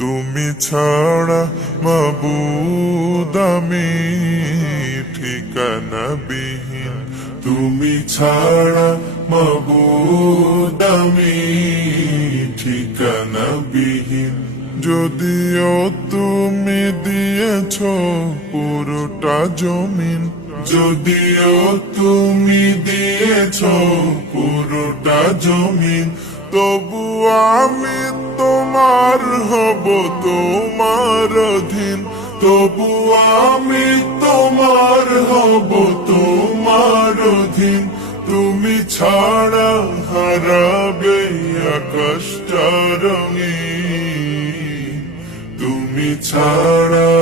তুমি ছাড়া মাবুদ আমি ঠিকানাবিহীন, তুমি ছাড়া মাবুদ আমি ঠিকানাবিহীন। যদিও তুমি দিয়েছ পুরোটা জমিন, যদিও তুমি দিয়েছ পুরোটা জমিন, তবু আমি তোমার হব, তোমার অধীন। তবু আমি তোমার হব, তোমার অধীন। তুমি ছাড়া হারাবে আকাশটা রঙিন, তুমি ছাড়া,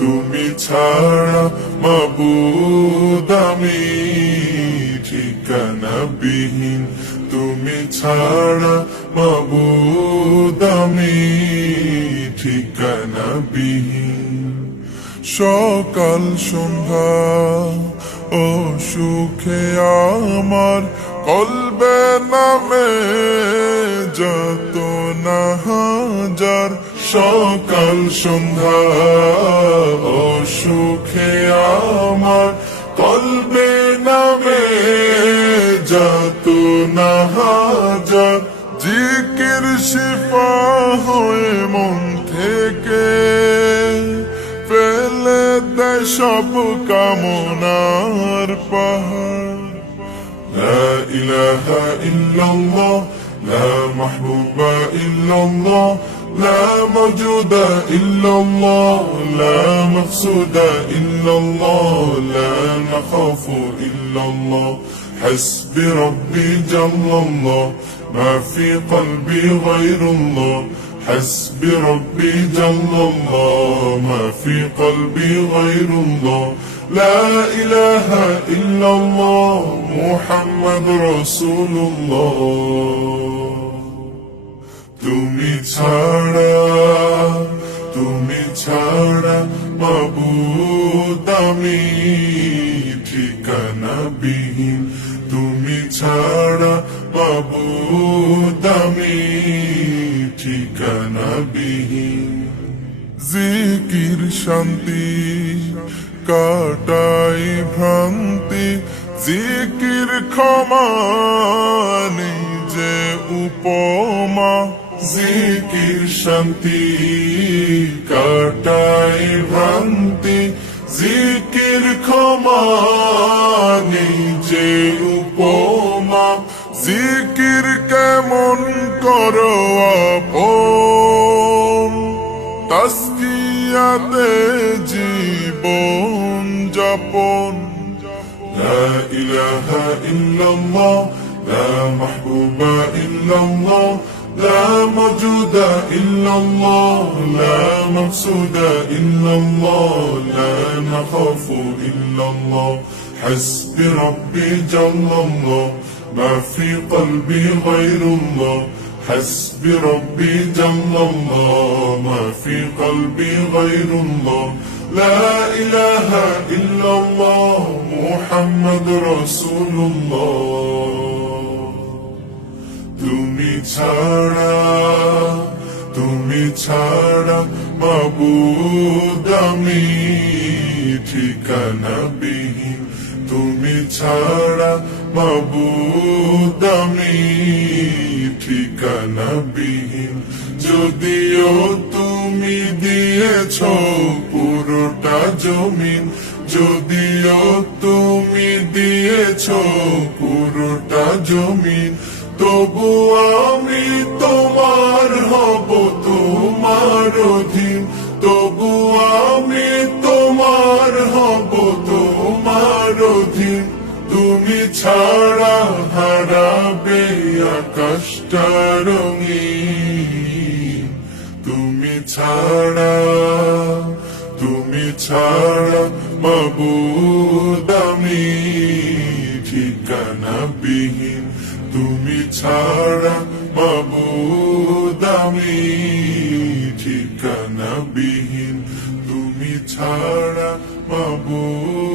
তুমি ছাড়া মাবুদ আমি ঠিকানাবিহীন, তুমি ছাড়া মাবুদ আমি ঠিকানাবিহীন। সকাল সন্ধ্যা ও সুখে আমার কলবে নামে যত না হাজার, সকাল সন্ধ্যা ও সুখে আমার কলবে নামে যত না হাজার। জিকির শিফা হয়ে মন থেকে ফেলে দেয় সব কামনার পাহাড়। লা ইলাহা ইল্লাল্লাহ, লা মাহবুবা ইল্লাল্লাহ, لا موجود إلا الله، لا مقصود إلا الله، لا نخاف إلا الله. حسبي ربي جل الله، ما في قلبي غير الله. حسبي ربي جل الله، ما في قلبي غير الله. لا إله إلا الله، محمد رسول الله. তুমি ছাড়া, তুমি ছাড়া মাবুদ আমি ঠিকানাবিহীন, তুমি ছাড়া মাবুদ আমি ঠিকানাবিহীন। জিকির শান্তি কাটাই ভ্রান্তি, জিকির ক্ষমা নিজে উপমা। জিকির শান্তি কাটাই ভ্রান্তি, জিকির ক্ষমা নিজে উপমা। জিকির কেমন করো আপন, তাসকিয়াতে জীবন যাপন। লা ইলাহা ইল্লাল্লাহ, لا محبوب إلا الله، لا موجود إلا الله، لا مقصود إلا الله، لا نخاف إلا الله. حسبي ربي جل الله، ما في قلبي غير الله. حسبي ربي جل الله، ما في قلبي غير الله. لا إله إلا الله، محمد رسول الله. তুমি ছাড়া, তুমি ছাড়া মাবুদ আমি ঠিকানাবিহীন, তুমি ছাড়া মাবুদ আমি ঠিকানাবিহীন। যদিও তুমি দিয়েছ পুরোটা জমিন, যদিও তুমি দিয়েছ পুরোটা জমিন, তবু আমি তোমার হব, তোমার অধীন। তবু আমি তোমার হব, তোমার অধীন। তুমি ছাড়া হারাবে আকাশটা রঙিন, তুমি ছাড়া, তুমি ছাড়া মাবুদ আমি ঠিকানাবিহীন, তুমি ছাড়া মাবুদ আমি ঠিকানাবিহীন, তুমি ছাড়া মাবুদ।